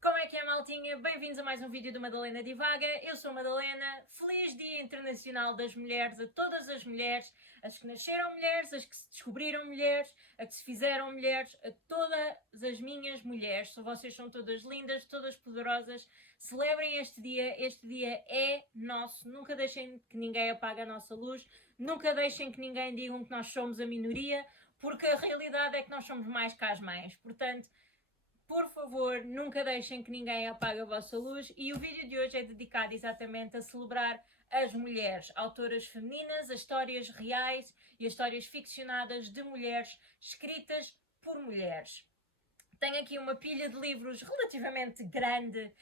Como é que é, maltinha? Bem-vindos a mais um vídeo do Madalena Divaga. Eu sou a Madalena. Feliz Dia Internacional das Mulheres a todas as mulheres, as que nasceram mulheres, as que se descobriram mulheres, as que se fizeram mulheres, a todas as minhas mulheres. Vocês são todas lindas, todas poderosas. Celebrem este dia é nosso. Nunca deixem que ninguém apague a nossa luz, nunca deixem que ninguém diga que nós somos a minoria, porque a realidade é que nós somos mais que as mães. Portanto, por favor, nunca deixem que ninguém apague a vossa luz. E o vídeo de hoje é dedicado exatamente a celebrar as mulheres, autoras femininas, as histórias reais e as histórias ficcionadas de mulheres escritas por mulheres. Tenho aqui uma pilha de livros relativamente grande,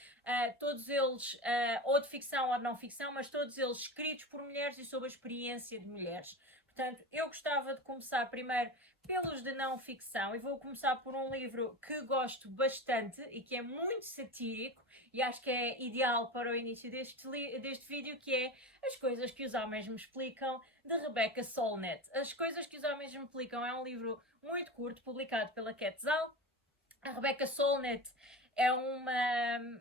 todos eles ou de ficção ou de não ficção, mas todos eles escritos por mulheres e sob a experiência de mulheres. Portanto, eu gostava de começar primeiro pelos de não ficção e vou começar por um livro que gosto bastante e que é muito satírico e acho que é ideal para o início deste vídeo, que é As Coisas que os Homens Me Explicam, de Rebecca Solnit. As Coisas que os Homens Me Explicam é um livro muito curto, publicado pela Quetzal. A Rebecca Solnit é uma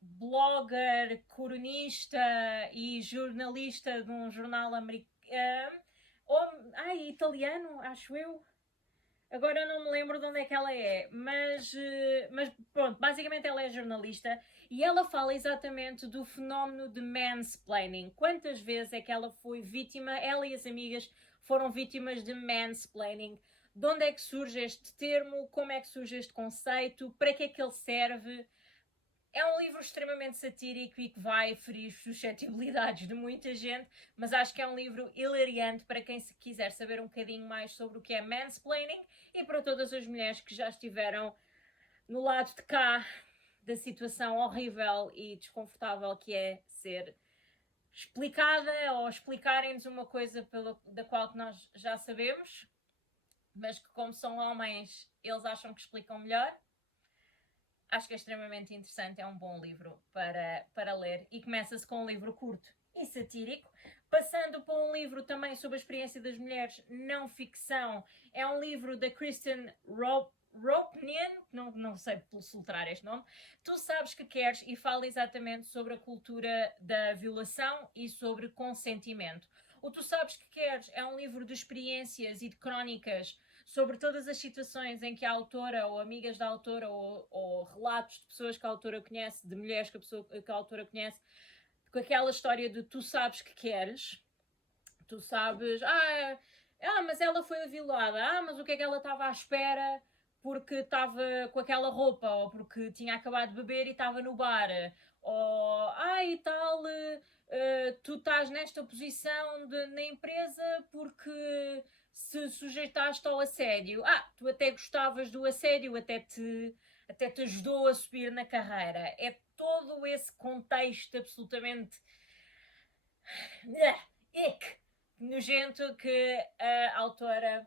blogger, cronista e jornalista de um jornal americano, italiano, acho eu. Agora não me lembro de onde é que ela é, mas pronto, basicamente ela é jornalista e ela fala exatamente do fenómeno de mansplaining. Quantas vezes é que ela foi vítima, ela e as amigas foram vítimas de mansplaining? De onde é que surge este termo? Como é que surge este conceito? Para que é que ele serve? É um livro extremamente satírico e que vai ferir suscetibilidades de muita gente, mas acho que é um livro hilariante para quem se quiser saber um bocadinho mais sobre o que é mansplaining e para todas as mulheres que já estiveram no lado de cá da situação horrível e desconfortável que é ser explicada ou explicarem-nos uma coisa da qual nós já sabemos, mas que, como são homens, eles acham que explicam melhor. Acho que é extremamente interessante, é um bom livro para ler e começa-se com um livro curto e satírico, passando por um livro também sobre a experiência das mulheres, não ficção. É um livro da Kristen Roupenian, não sei soltar este nome. Tu Sabes Que Queres, e fala exatamente sobre a cultura da violação e sobre consentimento. O Tu Sabes Que Queres é um livro de experiências e de crónicas sobre todas as situações em que a autora ou amigas da autora ou relatos de pessoas que a autora conhece, de mulheres que a autora conhece, com aquela história de tu sabes que queres, tu sabes, mas ela foi violada, mas o que é que ela estava à espera porque estava com aquela roupa, ou porque tinha acabado de beber e estava no bar, ou e tal, tu estás nesta posição na empresa porque se sujeitaste ao assédio. Tu até gostavas do assédio, até te ajudou a subir na carreira. É todo esse contexto absolutamente nojento que a autora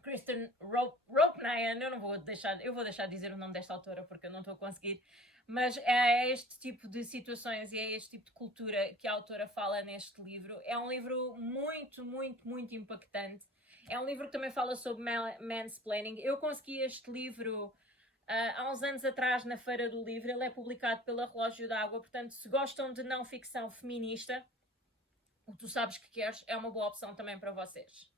Kristen Roupenian, eu vou deixar de dizer o nome desta autora porque eu não estou a conseguir, mas é este tipo de situações e é este tipo de cultura que a autora fala neste livro. É um livro muito, muito, muito impactante. É um livro que também fala sobre mansplaining. Eu consegui este livro há uns anos atrás na Feira do Livro. Ele é publicado pela Relógio d'Água, portanto, se gostam de não ficção feminista, o Tu Sabes Que Queres é uma boa opção também para vocês.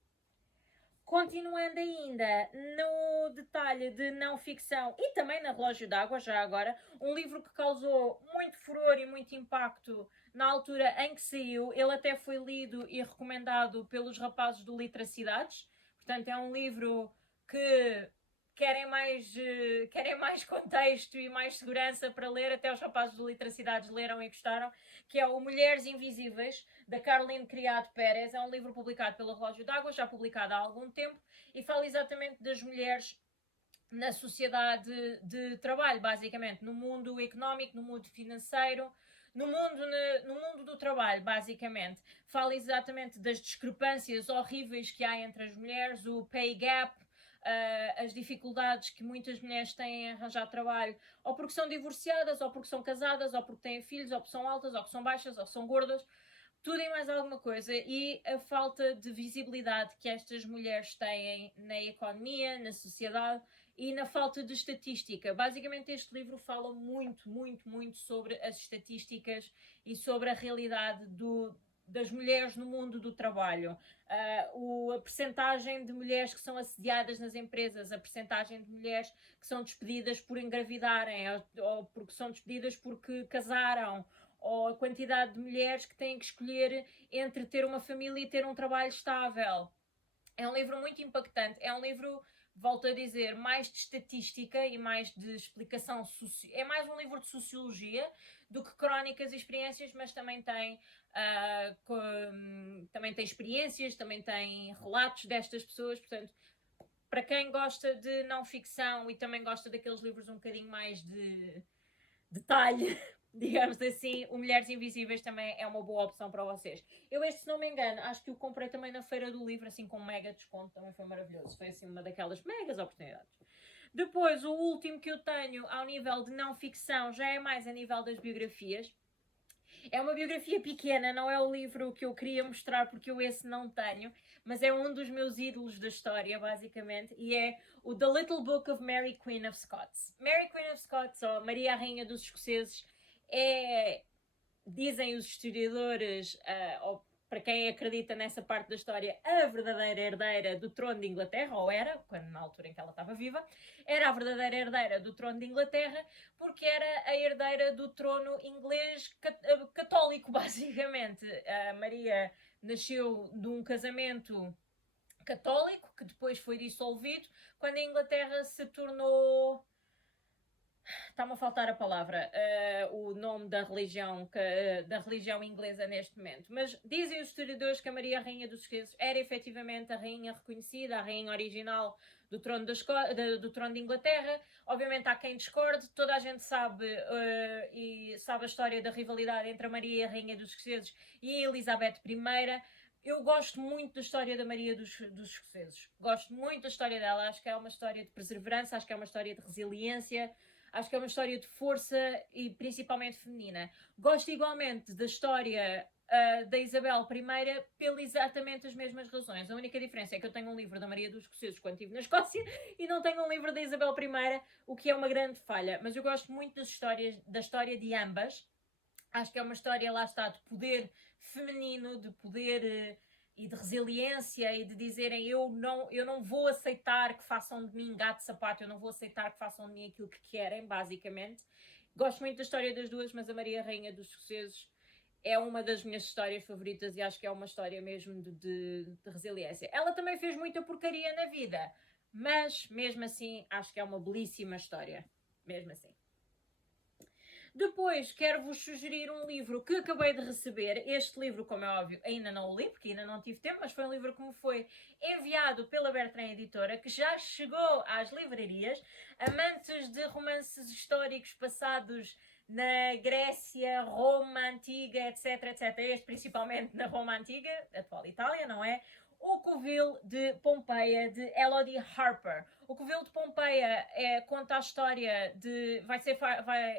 Continuando ainda no detalhe de não ficção e também na Relógio d'Água, já agora, um livro que causou muito furor e muito impacto na altura em que saiu. Ele até foi lido e recomendado pelos rapazes do Literacidades. Portanto, é um livro que querem mais contexto e mais segurança para ler. Até os rapazes do Literacidades leram e gostaram, que é o Mulheres Invisíveis, da Caroline Criado Pérez. É um livro publicado pela Relógio d'Água, já publicado há algum tempo, e fala exatamente das mulheres na sociedade de trabalho, basicamente, no mundo económico, no mundo financeiro, no mundo do trabalho, basicamente. Fala exatamente das discrepâncias horríveis que há entre as mulheres, o pay gap, as dificuldades que muitas mulheres têm em arranjar trabalho, ou porque são divorciadas, ou porque são casadas, ou porque têm filhos, ou porque são altas, ou que são baixas, ou que são gordas. tudo e mais alguma coisa, e a falta de visibilidade que estas mulheres têm na economia, na sociedade e na falta de estatística. Basicamente, este livro fala muito, muito, muito sobre as estatísticas e sobre a realidade das mulheres no mundo do trabalho. A percentagem de mulheres que são assediadas nas empresas, a percentagem de mulheres que são despedidas por engravidarem ou porque são despedidas porque casaram, ou a quantidade de mulheres que têm que escolher entre ter uma família e ter um trabalho estável. É um livro muito impactante, é um livro, volto a dizer, mais de estatística e mais de explicação, é mais um livro de sociologia do que crónicas e experiências, mas também tem, também tem experiências, também tem relatos destas pessoas, portanto, para quem gosta de não ficção e também gosta daqueles livros um bocadinho mais de detalhe, digamos assim, o Mulheres Invisíveis também é uma boa opção para vocês. Eu este, se não me engano, acho que o comprei também na Feira do Livro, assim com um mega desconto, também foi maravilhoso. Foi assim uma daquelas megas oportunidades. Depois, o último que eu tenho ao nível de não ficção já é mais a nível das biografias. É uma biografia pequena, não é o livro que eu queria mostrar porque eu esse não tenho, mas é um dos meus ídolos da história, basicamente, e é o The Little Book of Mary Queen of Scots. Mary Queen of Scots, ou Maria a Rainha dos Escoceses, é, dizem os historiadores, ou para quem acredita nessa parte da história, a verdadeira herdeira do trono de Inglaterra, ou era, quando na altura em que ela estava viva, era a verdadeira herdeira do trono de Inglaterra, porque era a herdeira do trono inglês católico, basicamente. A Maria nasceu de um casamento católico, que depois foi dissolvido, quando a Inglaterra se tornou... Está-me a faltar a palavra, o nome da religião inglesa neste momento. Mas dizem os historiadores que a Maria, a Rainha dos Escoceses, era efetivamente a rainha reconhecida, a rainha original do trono, do trono de Inglaterra. Obviamente há quem discorde, toda a gente sabe e sabe a história da rivalidade entre a Maria, a Rainha dos Escoceses, e a Elizabeth I. Eu gosto muito da história da Maria dos Escoceses. Gosto muito da história dela. Acho que é uma história de perseverança, acho que é uma história de resiliência. Acho que é uma história de força e principalmente feminina. Gosto igualmente da história da Isabel I pelas exatamente as mesmas razões. A única diferença é que eu tenho um livro da Maria dos Escoceses quando estive na Escócia e não tenho um livro da Isabel I, o que é uma grande falha. Mas eu gosto muito da história de ambas. Acho que é uma história, lá está, de poder feminino, de poder e de resiliência e de dizerem eu não vou aceitar que façam de mim gato de sapato, eu não vou aceitar que façam de mim aquilo que querem, basicamente. Gosto muito da história das duas, mas a Maria Rainha dos Escoceses é uma das minhas histórias favoritas e acho que é uma história mesmo de resiliência. Ela também fez muita porcaria na vida, mas mesmo assim acho que é uma belíssima história, mesmo assim. Depois quero-vos sugerir um livro que acabei de receber. Este livro, como é óbvio, ainda não o li, porque ainda não tive tempo, mas foi um livro que me foi enviado pela Bertrand Editora, que já chegou às livrarias. Amantes de romances históricos passados na Grécia, Roma Antiga, etc, etc. Este principalmente na Roma Antiga, atual Itália, não é? O Covil de Pompeia, de Elodie Harper. O Covil de Pompeia conta a história de...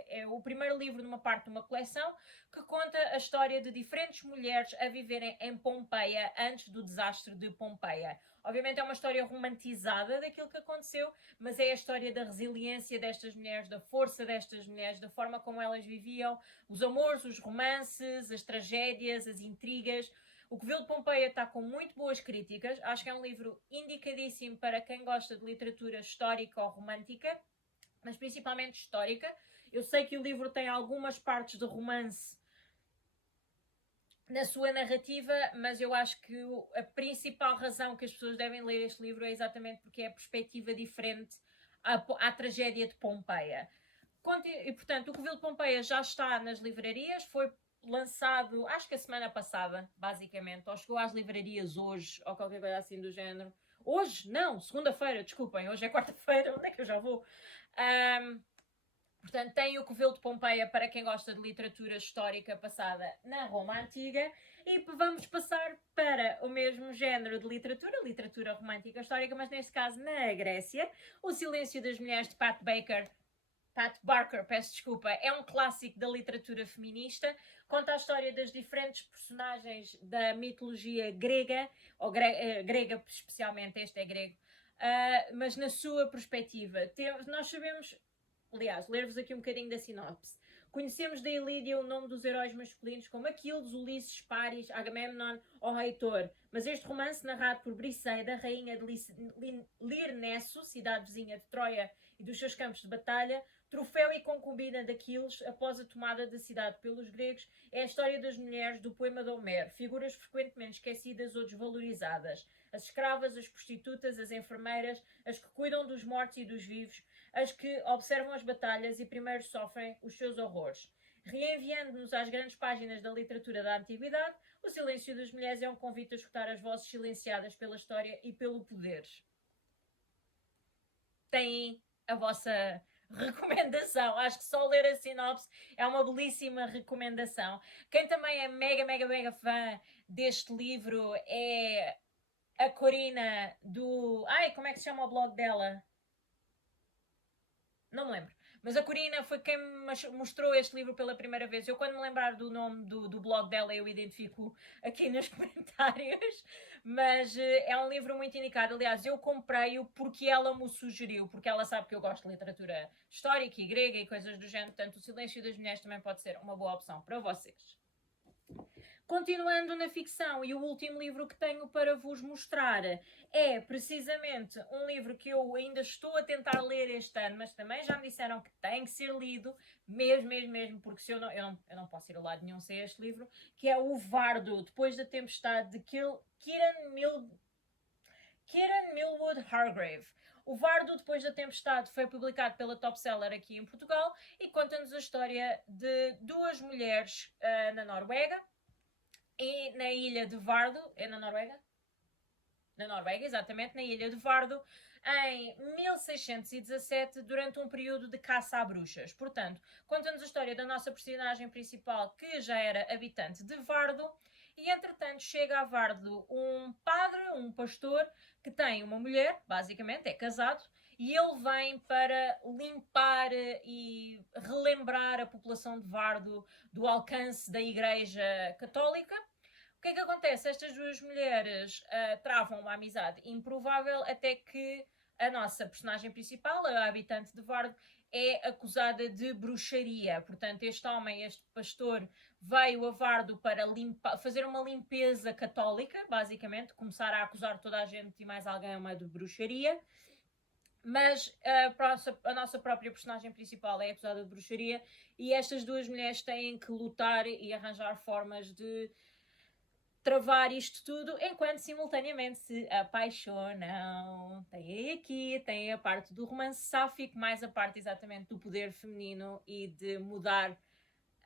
é o primeiro livro numa parte de uma coleção que conta a história de diferentes mulheres a viverem em Pompeia antes do desastre de Pompeia. Obviamente é uma história romantizada daquilo que aconteceu, mas é a história da resiliência destas mulheres, da força destas mulheres, da forma como elas viviam, os amores, os romances, as tragédias, as intrigas. O Covil de Pompeia está com muito boas críticas. Acho que é um livro indicadíssimo para quem gosta de literatura histórica ou romântica, mas principalmente histórica. Eu sei que o livro tem algumas partes de romance na sua narrativa, mas eu acho que a principal razão que as pessoas devem ler este livro é exatamente porque é a perspectiva diferente à tragédia de Pompeia. E, portanto, o Covil de Pompeia já está nas livrarias, foi lançado, acho que a semana passada, basicamente, ou chegou às livrarias hoje, ou qualquer coisa assim do género. Hoje? Não, segunda-feira, desculpem, hoje é quarta-feira, onde é que eu já vou? Portanto, tem o Covil de Pompeia para quem gosta de literatura histórica passada na Roma Antiga. E vamos passar para o mesmo género de literatura romântica histórica, mas neste caso na Grécia. O Silêncio das Mulheres, de Pat Baker, Pat Barker, peço desculpa, é um clássico da literatura feminista, conta a história das diferentes personagens da mitologia grega, ou grega especialmente, este é grego, mas na sua perspectiva. Nós sabemos, aliás, ler-vos aqui um bocadinho da sinopse. Conhecemos da Ilíada o nome dos heróis masculinos como Aquiles, Ulisses, Paris, Agamemnon ou Heitor, mas este romance, narrado por Briseida, rainha de Lirnesso, cidade vizinha de Troia e dos seus campos de batalha, troféu e concubina de Aquiles após a tomada da cidade pelos gregos, é a história das mulheres do poema de Homero, figuras frequentemente esquecidas ou desvalorizadas. As escravas, as prostitutas, as enfermeiras, as que cuidam dos mortos e dos vivos, as que observam as batalhas e primeiro sofrem os seus horrores. Reenviando-nos às grandes páginas da literatura da antiguidade, O Silêncio das Mulheres é um convite a escutar as vozes silenciadas pela história e pelo poder. Tem a vossa recomendação. Acho que só ler a sinopse é uma belíssima recomendação. Quem também é mega fã deste livro é a Corina do... Ai, como é que se chama o blog dela? Não me lembro. Mas a Corina foi quem me mostrou este livro pela primeira vez. Eu, quando me lembrar do nome do blog dela, eu identifico aqui nos comentários. Mas é um livro muito indicado. Aliás, eu comprei-o porque ela me sugeriu, porque ela sabe que eu gosto de literatura histórica e grega e coisas do género. Portanto, O Silêncio das Mulheres também pode ser uma boa opção para vocês. Continuando na ficção, e o último livro que tenho para vos mostrar é precisamente um livro que eu ainda estou a tentar ler este ano, mas também já me disseram que tem que ser lido, mesmo, porque se eu não posso ir a lado nenhum sem este livro, que é O Vardo, Depois da Tempestade, de Kieran Millwood Hargrave. O Vardo, Depois da Tempestade, foi publicado pela Top Seller aqui em Portugal e conta-nos a história de duas mulheres na Noruega, e na ilha de Vardo, é na Noruega? Na Noruega, exatamente, na ilha de Vardo, em 1617, durante um período de caça a bruxas. Portanto, conta-nos a história da nossa personagem principal, que já era habitante de Vardo, e entretanto chega a Vardo um padre, um pastor, que tem uma mulher, basicamente, é casado, e ele vem para limpar e relembrar a população de Vardo do alcance da Igreja Católica. O que é que acontece? Estas duas mulheres travam uma amizade improvável até que a nossa personagem principal, a habitante de Vardo, é acusada de bruxaria. Portanto, este homem, este pastor, veio a Vardo para fazer uma limpeza católica, basicamente, começar a acusar toda a gente e mais alguém de bruxaria. Mas a nossa própria personagem principal é acusada de bruxaria e estas duas mulheres têm que lutar e arranjar formas de travar isto tudo, enquanto simultaneamente se apaixonam. Tem a parte do romance sáfico, mais a parte exatamente do poder feminino e de mudar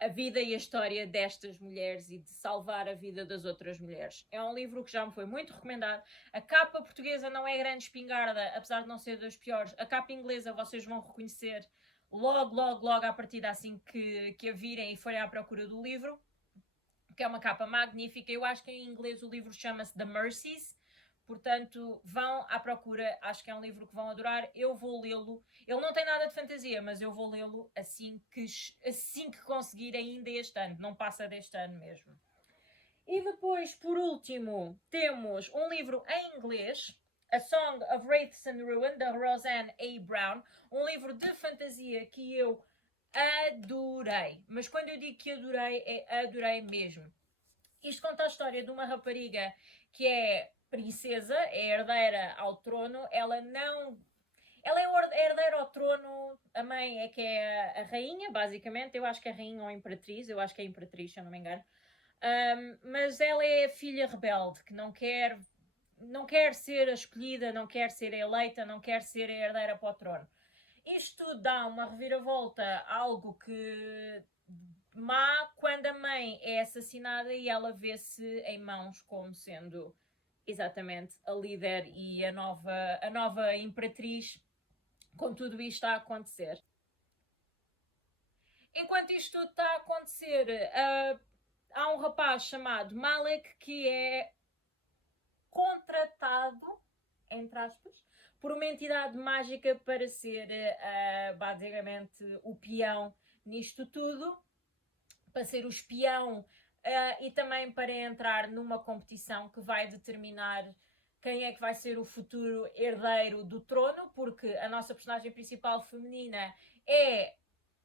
a vida e a história destas mulheres e de salvar a vida das outras mulheres. É um livro que já me foi muito recomendado. A capa portuguesa não é grande espingarda, apesar de não ser das piores. A capa inglesa vocês vão reconhecer logo à partida, assim que a virem e forem à procura do livro, que é uma capa magnífica. Eu acho que em inglês o livro chama-se The Mercies, portanto vão à procura, acho que é um livro que vão adorar. Eu vou lê-lo, ele não tem nada de fantasia, mas eu vou lê-lo assim que conseguir ainda este ano, não passa deste ano mesmo. E depois, por último, temos um livro em inglês, A Song of Wraiths and Ruin, da Roseanne A. Brown, um livro de fantasia que eu adorei. Mas quando eu digo que adorei, é adorei mesmo. Isto conta a história de uma rapariga que é princesa, é herdeira ao trono. Ela é herdeira ao trono, a mãe é que é a rainha, basicamente. Eu acho que é a rainha ou a imperatriz, eu acho que é a imperatriz, se eu não me engano. Mas ela é a filha rebelde, que não quer ser a escolhida, não quer ser a eleita, não quer ser a herdeira para o trono. Isto dá uma reviravolta, algo que má, quando a mãe é assassinada e ela vê-se em mãos como sendo exatamente a líder e a nova imperatriz, com tudo isto a acontecer. Enquanto isto tudo está a acontecer, há um rapaz chamado Malek que é contratado, entre aspas, por uma entidade mágica para ser basicamente o peão nisto tudo, para ser o espião e também para entrar numa competição que vai determinar quem é que vai ser o futuro herdeiro do trono, porque a nossa personagem principal feminina é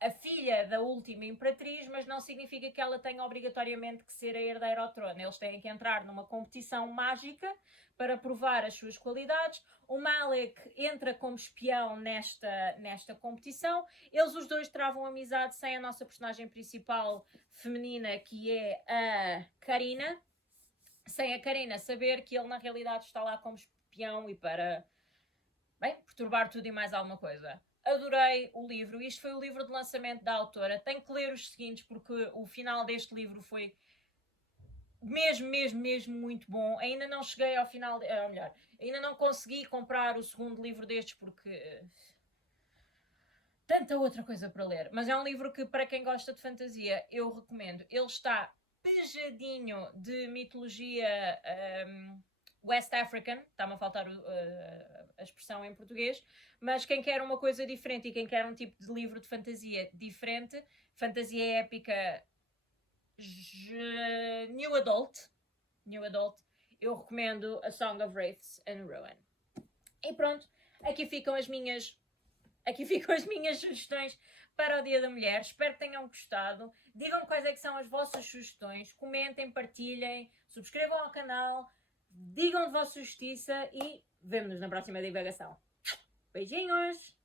a filha da última imperatriz, mas não significa que ela tenha obrigatoriamente que ser a herdeira ao trono. Eles têm que entrar numa competição mágica para provar as suas qualidades. O Malek entra como espião nesta competição. Eles os dois travam amizade sem a nossa personagem principal feminina, que é a Karina. Sem a Karina saber que ele na realidade está lá como espião e para, bem, perturbar tudo e mais alguma coisa. Adorei o livro. Isto foi o livro de lançamento da autora. Tenho que ler os seguintes porque o final deste livro foi mesmo muito bom. Ainda não cheguei ao final, ou melhor, ainda não consegui comprar o segundo livro destes porque tanta outra coisa para ler. Mas é um livro que, para quem gosta de fantasia, eu recomendo. Ele está pejadinho de mitologia West African, está-me a faltar a expressão em português, mas quem quer uma coisa diferente e quem quer um tipo de livro de fantasia diferente, fantasia épica New Adult, eu recomendo A Song of Wraiths and Ruin. E pronto, aqui ficam as minhas sugestões para o Dia da Mulher. Espero que tenham gostado. Digam quais é que são as vossas sugestões. Comentem, partilhem, subscrevam ao canal, digam de vossa justiça e vemo-nos na próxima divagação. Beijinhos!